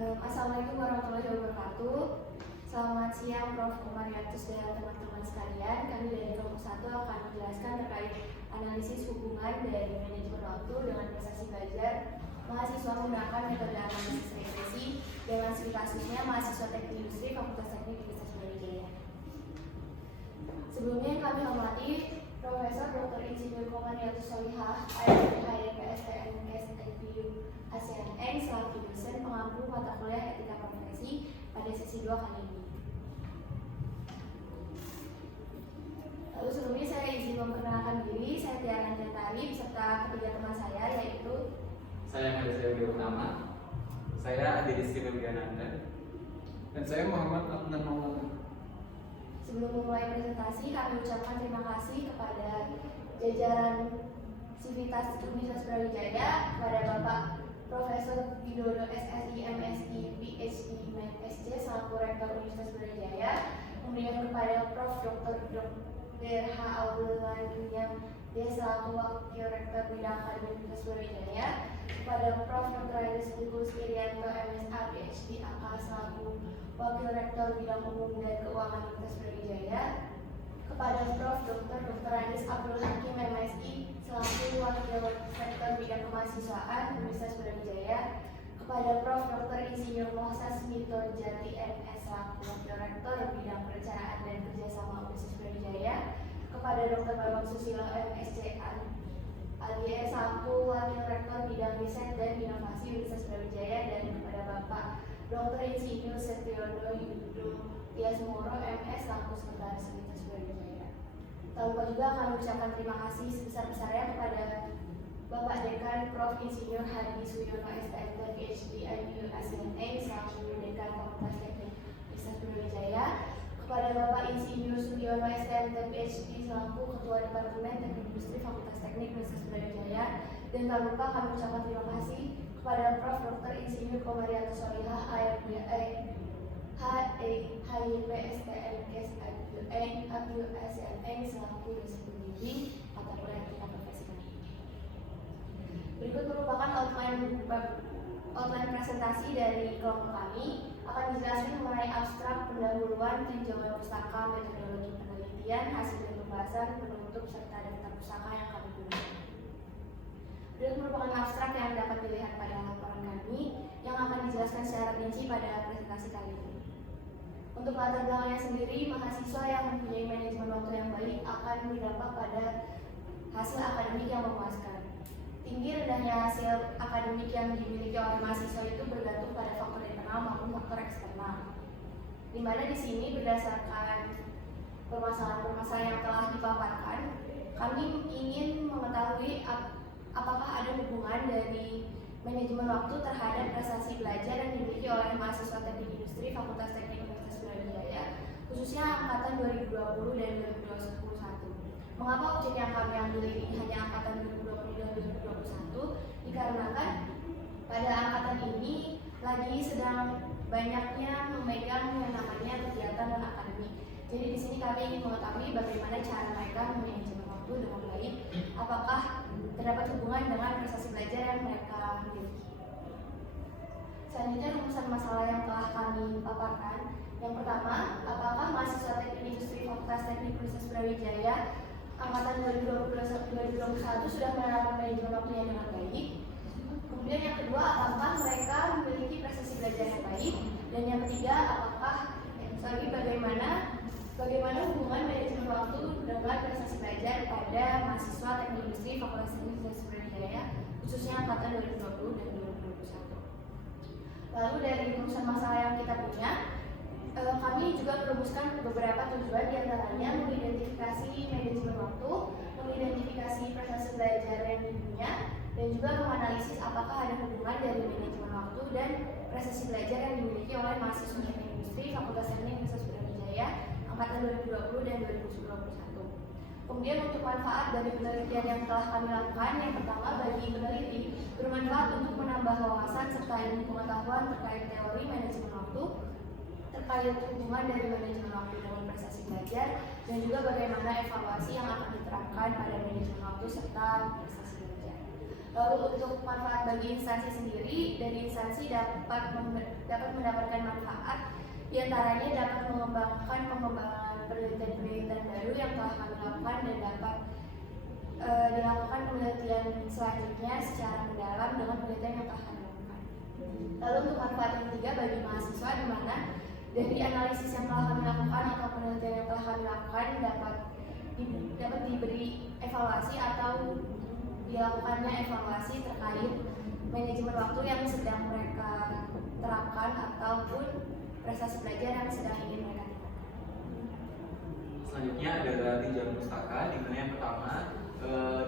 Assalamualaikum warahmatullahi wabarakatuh. Selamat siang Prof. Mariatus dan teman-teman sekalian. Kami dari kelompok 1 akan menjelaskan terkait analisis hubungan dari manajemen waktu dengan prestasi belajar mahasiswa menggunakan metode analisis regresi dengan studi kasusnya mahasiswa teknik industri Fakultas Teknik Universitas Brawijaya. Sebelumnya kami hormati Profesor Dr. Insinyur Komariatus Solihah, AFPH PSTN SNPU ASEAN selaku dosen pengampu mata kuliah etika profesi pada sesi 2 kali ini. Lalu sebelumnya saya izin memperkenalkan diri, saya Tiara Anjantari beserta ketiga teman saya yaitu saya Madesia Wirunama, saya Adi Rizky Nurdiananda, dan saya Muhammad Adnan Maulana. Sebelum memulai presentasi, kami ucapkan terima kasih kepada jajaran Sivitas Universitas Brawijaya, kepada Bapak Profesor Widodo SSI, MSI, PhD, MSc selaku Rektor Universitas Brawijaya, kemudian kepada Prof. Dr. H. Aulan yang dia selaku Wakil Rektor Bidang Akademik Universitas Brawijaya, kepada Prof. Dr. Ainus Nikulus Irianto, MSA, PhD, AK selaku Wakil Rektor Bidang Umum dan Keuangan Universitas Brawijaya, kepada Prof. Dr. Ainus Abdul Hakim, MSI, selaku Wakil Rektor Bidang Kemahasiswaan Universitas Brawijaya, kepada Prof. Dr. Insinyur Mohsas Mitor Jati, MS, selaku Wakil Rektor Bidang Perencanaan dan Kerjasama Universitas Brawijaya, kepada Dr. Bambang Susilo, MSc, ADS, selaku Wakil Rektor Bidang Riset dan Inovasi Universitas Brawijaya, dan kepada Bapak Dr. Insinyur Setiono Yudo Tiasmoro, MS, selaku Sekretaris Universitas Brawijaya. Tak lupa juga kami ucapkan terima kasih sebesar-besarnya kepada Bapak Dekan Prof. Insinyur Hadi Suyono, STMT, PhD, IPU ASEAN, selaku Dekan Fakultas Teknik Universitas Brawijaya, kepada Bapak Insinyur Suyono, STMT, PhD, selaku Ketua Departemen Teknik Industri Fakultas Teknik Universitas Brawijaya, dan tak lupa kami ucapkan terima kasih kepada Prof. Dr. Insinyur Komariatus Solihah, HIP STN APU ASEAN selaku dosen pembimbing mata kuliah etika profesi kami. Berikut merupakan outline presentasi dari kelompok kami. Akan dijelaskan mengenai abstrak, pendahuluan, tinjauan pustaka, metodologi penelitian, hasil dan pembahasan, penutup, serta daftar pustaka yang kami gunakan. Berikut merupakan abstrak yang dapat dilihat pada laporan kami yang akan dijelaskan secara rinci pada presentasi kali ini. Untuk latar belakangnya sendiri, mahasiswa yang mempunyai manajemen waktu yang baik akan berdampak pada hasil akademik yang memuaskan. Tinggi rendahnya hasil akademik yang dimiliki oleh mahasiswa itu bergantung pada faktor internal maupun faktor eksternal. Di mana di sini berdasarkan permasalahan-permasalahan yang telah dipaparkan, kami ingin mengetahui apakah ada hubungan dari manajemen waktu terhadap prestasi belajar yang dimiliki oleh mahasiswa teknik industri Fakultas Teknik Universitas Brawijaya, khususnya angkatan 2020 dan 2021. Mengapa objek yang kami ambil ini hanya angkatan 2020 dan 2021? Dikarenakan pada angkatan ini lagi sedang banyaknya memegang yang namanya kegiatan non akademik. Jadi di sini kami ingin mengetahui bagaimana cara mereka manajemen waktu dengan baik, apakah terdapat hubungan dengan prestasi belajar yang mereka miliki. Selanjutnya rumusan masalah yang telah kami paparkan. Yang pertama, apakah mahasiswa teknik industri Fakultas Teknik Universitas Brawijaya angkatan 2021 sudah menerapkan manajemen waktunya dengan baik? Kemudian yang kedua, apakah mereka memiliki prestasi belajar yang baik? Dan yang ketiga, bagaimana hubungan manajemen waktu dengan prestasi belajar pada mahasiswa teknik industri Fakultas Teknik Universitas Brawijaya, khususnya angkatan 2020 dan 2021. Lalu dari rumusan masalah yang kita punya, kami juga merumuskan beberapa tujuan, diantaranya mengidentifikasi manajemen waktu, mengidentifikasi prestasi belajar yang dipunya, dan juga menganalisis apakah ada hubungan dari manajemen waktu dan prestasi belajar yang dimiliki oleh mahasiswa teknik industri Fakultas Teknik Universitas Brawijaya angkatan 2020 dan 2021. Kemudian untuk manfaat dari penelitian yang telah kami lakukan, yang pertama, bagi peneliti bermanfaat untuk menambah wawasan serta ilmu pengetahuan terkait teori manajemen waktu, terkait hubungan dari manajemen waktu dengan prestasi belajar, dan juga bagaimana evaluasi yang akan diterapkan pada manajemen waktu serta prestasi belajar. Lalu untuk manfaat bagi instansi sendiri, dari instansi dapat mendapatkan manfaat, diantaranya dapat mengembangkan pengembangan penelitian-penelitian baru yang telah kami lakukan dan dapat dilakukan penelitian selanjutnya secara mendalam dengan penelitian yang telah kami lakukan. Lalu untuk manfaat yang ketiga bagi mahasiswa, di mana dari analisis yang telah kami lakukan atau penelitian yang telah kami lakukan dapat diberi evaluasi atau dilakukannya evaluasi terkait manajemen waktu yang sedang mereka terapkan ataupun prestasi belajar yang sedang ingin mereka tingkatkan. Selanjutnya adalah tinjauan pustaka, di mana yang pertama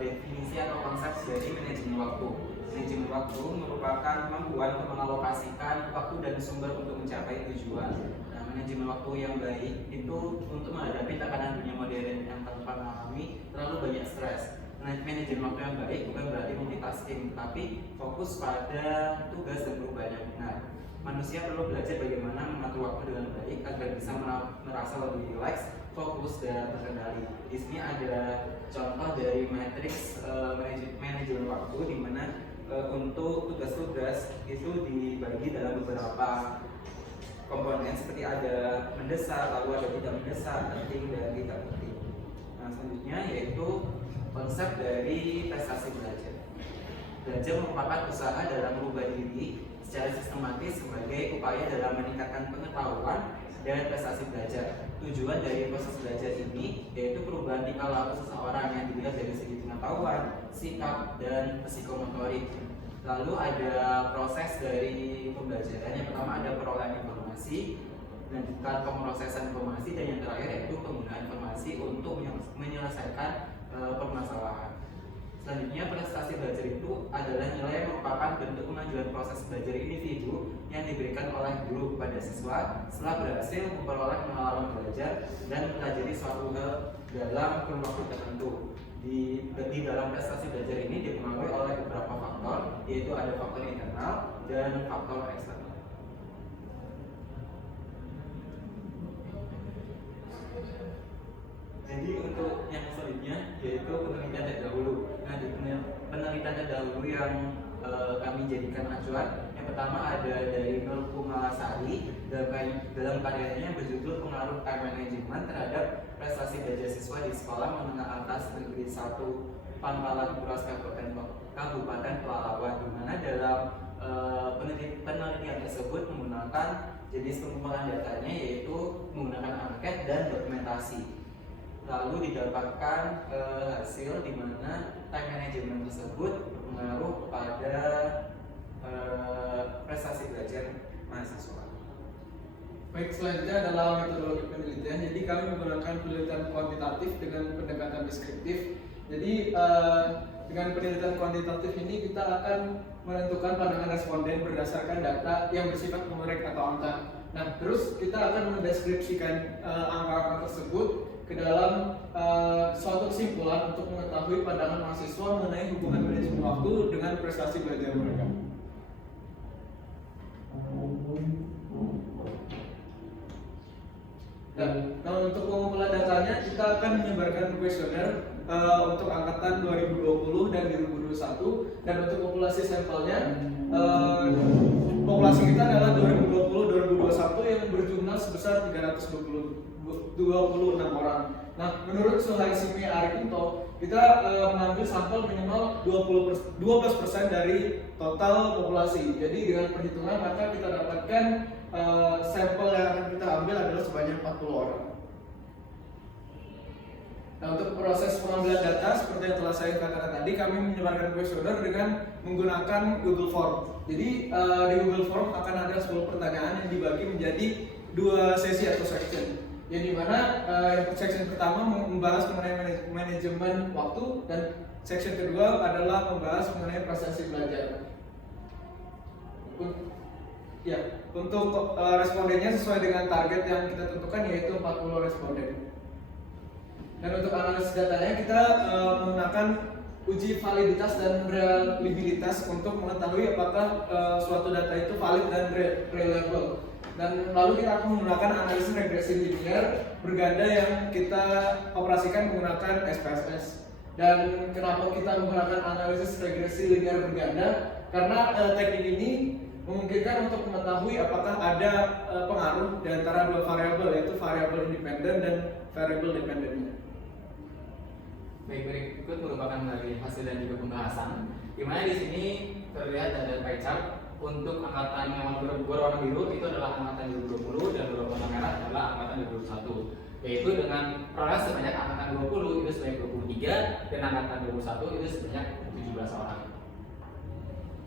definisi atau konsep dari manajemen waktu. Manajemen waktu merupakan kemampuan untuk mengalokasikan waktu dan sumber untuk mencapai tujuan. Nah, manajemen waktu yang baik itu untuk menghadapi tekanan dunia modern yang tanpa mengalami terlalu banyak stres. Manajemen waktu yang baik bukan berarti multitasking, tapi fokus pada tugas dan perubahan yang benar. Manusia perlu belajar bagaimana mengatur waktu dengan baik agar bisa merasa lebih rileks, fokus, dan terkendali. Di sini ada contoh dari matriks manajemen waktu, di mana untuk tugas-tugas itu dibagi dalam beberapa komponen seperti ada mendesak, lalu ada tidak mendesak, penting, dan tidak penting. Nah, selanjutnya yaitu konsep dari prestasi belajar. Belajar merupakan usaha dalam merubah diri secara sistematis sebagai upaya dalam meningkatkan pengetahuan dan prestasi belajar. Tujuan dari proses belajar ini yaitu perubahan tingkah laku seseorang yang dilihat dari segi pengetahuan, sikap, dan psikomotorik. Lalu ada proses dari pembelajaran. Yang pertama ada perolehan informasi, lanjutkan pemrosesan informasi, dan yang terakhir yaitu penggunaan informasi untuk menyelesaikan permasalahan. Selanjutnya, prestasi belajar itu adalah nilai yang merupakan bentuk kemajuan proses belajar individu yang diberikan oleh guru kepada siswa setelah berhasil memperoleh pengalaman belajar dan mempelajari suatu hal dalam kurun waktu tertentu. Di dalam prestasi belajar ini dipengaruhi oleh beberapa faktor, yaitu ada faktor internal dan faktor eksternal. Jadi untuk yang selanjutnya yaitu penelitian terdahulu. Nah, di penelitian terdahulu yang kami jadikan acuan, yang pertama ada dari Nur Kumalasari dalam karyanya berjudul Pengaruh Time Management terhadap Prestasi Belajar Siswa di Sekolah Menengah Atas Negeri 1 Pangkalan Buras Kabupaten Pelalawan, di mana dalam penelitian tersebut menggunakan jenis pengumpulan datanya yaitu menggunakan angket dan dokumentasi. Lalu didapatkan hasil di mana time management tersebut berpengaruh pada prestasi belajar mahasiswa. Baik, selanjutnya adalah metodologi penelitian. Jadi kami menggunakan penelitian kuantitatif dengan pendekatan deskriptif. Jadi dengan penelitian kuantitatif ini kita akan menentukan pandangan responden berdasarkan data yang bersifat numerik atau angka. Nah, terus kita akan mendeskripsikan angka-angka tersebut ke dalam suatu kesimpulan untuk mengetahui pandangan mahasiswa mengenai hubungan manajemen waktu dengan prestasi belajar mereka. Nah, untuk pengumpulan datanya kita akan menyebarkan kuesioner untuk angkatan 2020 dan 2021, dan untuk populasi sampelnya populasi kita adalah 2020-2021 yang berjumlah sebesar 326 orang. Nah, menurut Suhaisimi Arifinto, kita mengambil sampel minimal 12% dari total populasi. Jadi dengan perhitungan maka kita dapatkan sampel yang akan kita ambil adalah sebanyak 40 orang. Nah, untuk proses pengambilan data seperti yang telah saya katakan tadi, kami menyebarkan kuesioner dengan menggunakan Google Form. Jadi di Google Form akan ada 10 pertanyaan yang dibagi menjadi 2 sesi atau section. Yang dimana section pertama membahas mengenai manajemen waktu, dan section kedua adalah membahas mengenai prestasi belajar. Untuk respondennya sesuai dengan target yang kita tentukan, yaitu 40 responden. Dan untuk analisis datanya kita menggunakan uji validitas dan reliabilitas untuk mengetahui apakah suatu data itu valid dan reliable. Dan lalu kita akan menggunakan analisis regresi linear berganda yang kita operasikan menggunakan SPSS. Dan kenapa kita menggunakan analisis regresi linear berganda? Karena teknik ini memungkinkan untuk mengetahui apakah ada pengaruh di antara dua variabel, yaitu variabel independen dan variabel dependennya. Baik, berikut merupakan dari hasil dan juga pembahasan, di mana di sini terlihat ada pie chart untuk angkatan yang berwarna biru itu adalah angkatan 2020 dan berwarna merah adalah angkatan 2021, yaitu dengan perolehan sebanyak angkatan 20 itu sebanyak 23 dan angkatan 21 itu sebanyak 17 orang.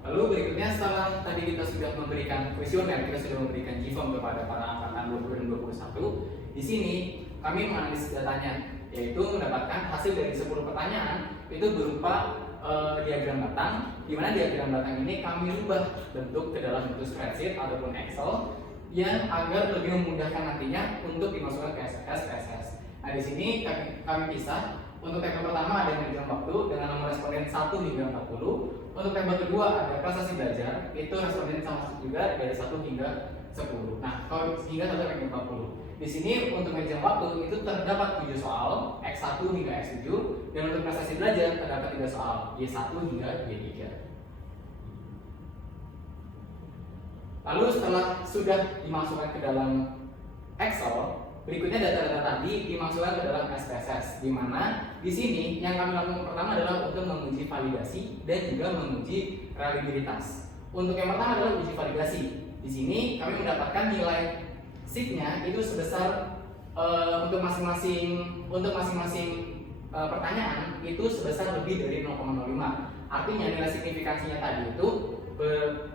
Lalu berikutnya setelah tadi kita sudah memberikan kuesioner, kita sudah memberikan G-form kepada para angkatan 20 dan 21. Di sini kami menganalisis datanya, yaitu mendapatkan hasil dari 10 pertanyaan itu berupa diagram batang, di mana diagram batang ini kami ubah bentuk ke dalam bentuk spreadsheet ataupun Excel yang agar lebih memudahkan nantinya untuk dimasukkan ke SPSS. Nah, di sini kami pisah. Untuk tabel pertama ada manajemen waktu dengan nomor responden 1 hingga 40. Untuk tabel kedua ada prestasi belajar, itu responden sama juga dari 1 hingga 10. Nah, kalau hingga 1 sampai 40. Di sini untuk manajemen waktu itu terdapat 7 soal, X1 hingga X7, dan untuk prestasi belajar terdapat 3 soal, Y1 hingga Y3. Lalu setelah sudah dimasukkan ke dalam Excel, berikutnya data-data tadi dimasukkan ke dalam SPSS, di mana di sini yang kami lakukan pertama adalah untuk menguji validasi dan juga menguji reliabilitas. Untuk yang pertama adalah uji validasi. Di sini kami mendapatkan nilai SIP-nya itu sebesar untuk masing-masing pertanyaan itu sebesar lebih dari 0,05. Artinya nilai signifikansinya tadi itu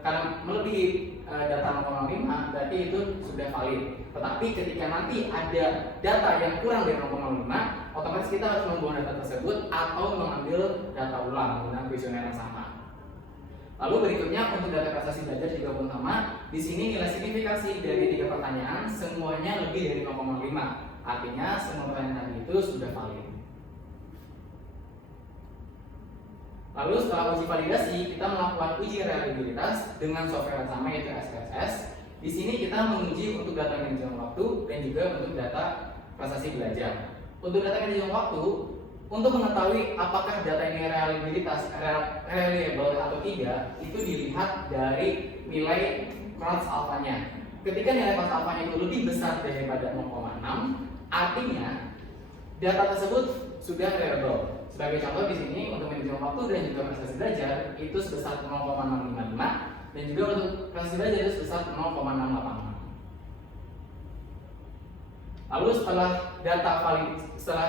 karena melebihi data 0,05 berarti itu sudah valid. Tetapi ketika nanti ada data yang kurang dari 0,05, otomatis kita harus membuang data tersebut atau mengambil data ulang menggunakan kuesioner yang sama. Lalu berikutnya untuk data prestasi belajar juga pun sama. Di sini nilai signifikansi dari 3 pertanyaan semuanya lebih dari 0,5. Artinya semua pertanyaan itu sudah valid. Lalu setelah uji validasi, kita melakukan uji reliabilitas dengan software yang sama yaitu SPSS. Di sini kita menguji untuk data manajemen waktu dan juga untuk data prestasi belajar. Untuk data manajemen waktu, untuk mengetahui apakah data ini reliable atau tidak, itu dilihat dari nilai cross alpha-nya. Ketika nilai cross alpha-nya itu lebih besar daripada 0,6, artinya data tersebut sudah reliable. Sebagai contoh di sini untuk manajemen waktu dan juga prestasi belajar itu sebesar 0,655 dan juga untuk prestasi belajar itu sebesar 0,686. Lalu setelah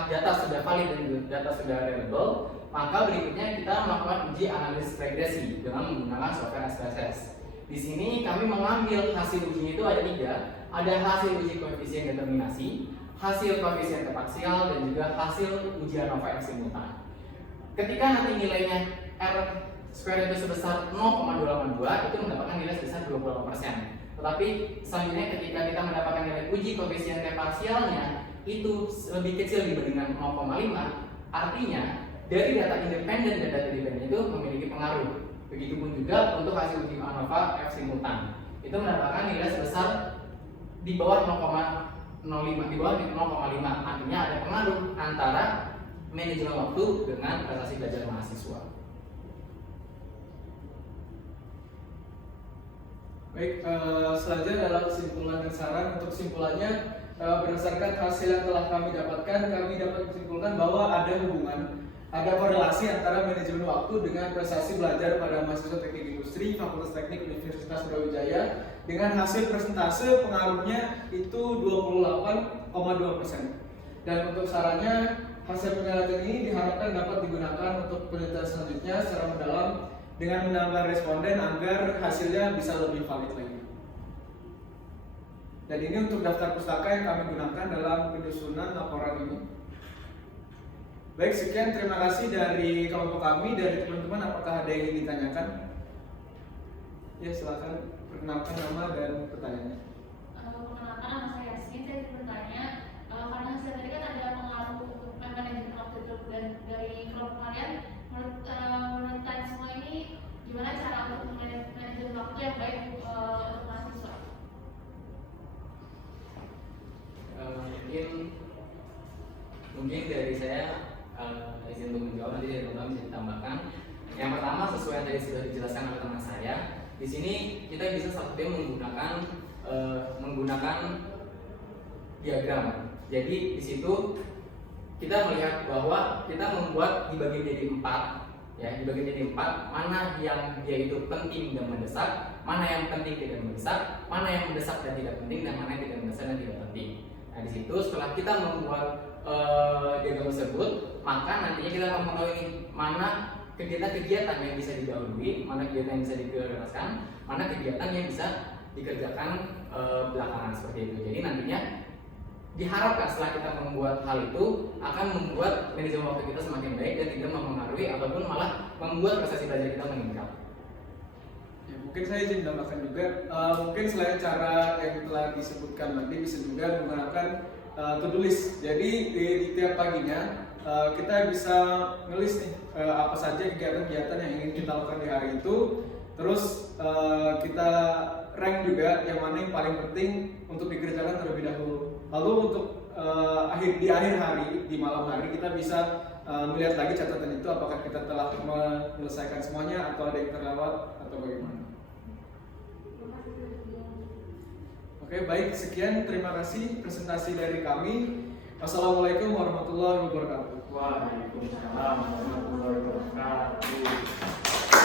data sudah valid dan data sudah reliable, maka berikutnya kita melakukan uji analisis regresi dengan menggunakan software SPSS. Di sini kami mengambil hasil ujinya itu ada 3, ada hasil uji koefisien determinasi, hasil koefisien parsial, dan juga hasil uji ANOVA F simultan. Ketika nanti nilainya R square itu sebesar 0,282, itu mendapatkan nilai sebesar 28%. Tetapi selanjutnya ketika kita mendapatkan nilai uji koefisien parsialnya itu lebih kecil dibandingkan 0,5, artinya dari data independen dan data dependen itu memiliki pengaruh. Begitupun juga untuk hasil uji ANOVA F simultan itu mendapatkan nilai sebesar di bawah 0,05, di bawah 0,5, artinya ada pengaruh antara manajemen waktu dengan prestasi belajar mahasiswa. Baik, selanjutnya adalah kesimpulan dan saran. Untuk kesimpulannya, berdasarkan hasil yang telah kami dapatkan, kami dapat menyimpulkan bahwa ada hubungan, ada korelasi antara manajemen waktu dengan prestasi belajar pada mahasiswa teknik industri Fakultas Teknik Universitas Brawijaya dengan hasil persentase pengaruhnya itu 28,2%. Dan untuk sarannya, hasil penelitian ini diharapkan dapat digunakan untuk penelitian selanjutnya secara mendalam dengan menambah responden agar hasilnya bisa lebih valid lagi. Dan ini untuk daftar pustaka yang kami gunakan dalam penyusunan laporan ini. Baik, sekian, terima kasih dari kelompok kami. Dari teman-teman, apakah ada yang ingin ditanyakan? Ya, silakan perkenalkan nama dan pertanyaannya. Perkenalkan, nama saya Yasin. Saya ingin bertanya, karena hasil tadi kan ada pengaruh untuk manajemen waktu itu, dan dari kelompok kalian menurut kalian semua ini gimana cara untuk manajemen waktu yang baik untuk mahasiswa? Mungkin dari saya izin untuk menjawab nanti dari teman-teman bisa ditambahkan. Yang pertama sesuai yang tadi sudah dijelaskan oleh teman saya. Di sini kita bisa satunya menggunakan diagram. Jadi di situ kita melihat bahwa kita membuat dibagi jadi 4, ya, dibagi jadi 4, mana yang dia itu penting dan mendesak, mana yang penting tidak mendesak, mana yang mendesak dan tidak penting, dan mana yang tidak mendesak dan tidak penting. Nah di situ setelah kita membuat diagram tersebut, maka nantinya kita akan mengetahui ini mana kegiatan-kegiatan yang bisa didahului, mana kegiatan yang bisa diprioritaskan, mana kegiatan yang bisa dikerjakan belakangan seperti itu. Jadi nantinya diharapkan setelah kita membuat hal itu akan membuat manajemen waktu kita semakin baik dan tidak mempengaruhi ataupun malah membuat prestasi belajar kita meningkat. Ya, mungkin saya izin tambahkan juga, mungkin selain cara yang telah disebutkan tadi bisa juga menggunakan to-do list. Jadi di tiap paginya kita bisa ngelis nih apa saja kegiatan-kegiatan yang ingin kita lakukan di hari itu. Terus kita rank juga yang mana yang paling penting untuk dikerjakan terlebih dahulu. Lalu untuk di akhir hari, di malam hari kita bisa melihat lagi catatan itu apakah kita telah menyelesaikan semuanya atau ada yang terlewat atau bagaimana. Oke, baik, sekian, terima kasih presentasi dari kami. Wassalamualaikum warahmatullahi wabarakatuh. Waalaikumsalam warahmatullahi wabarakatuh.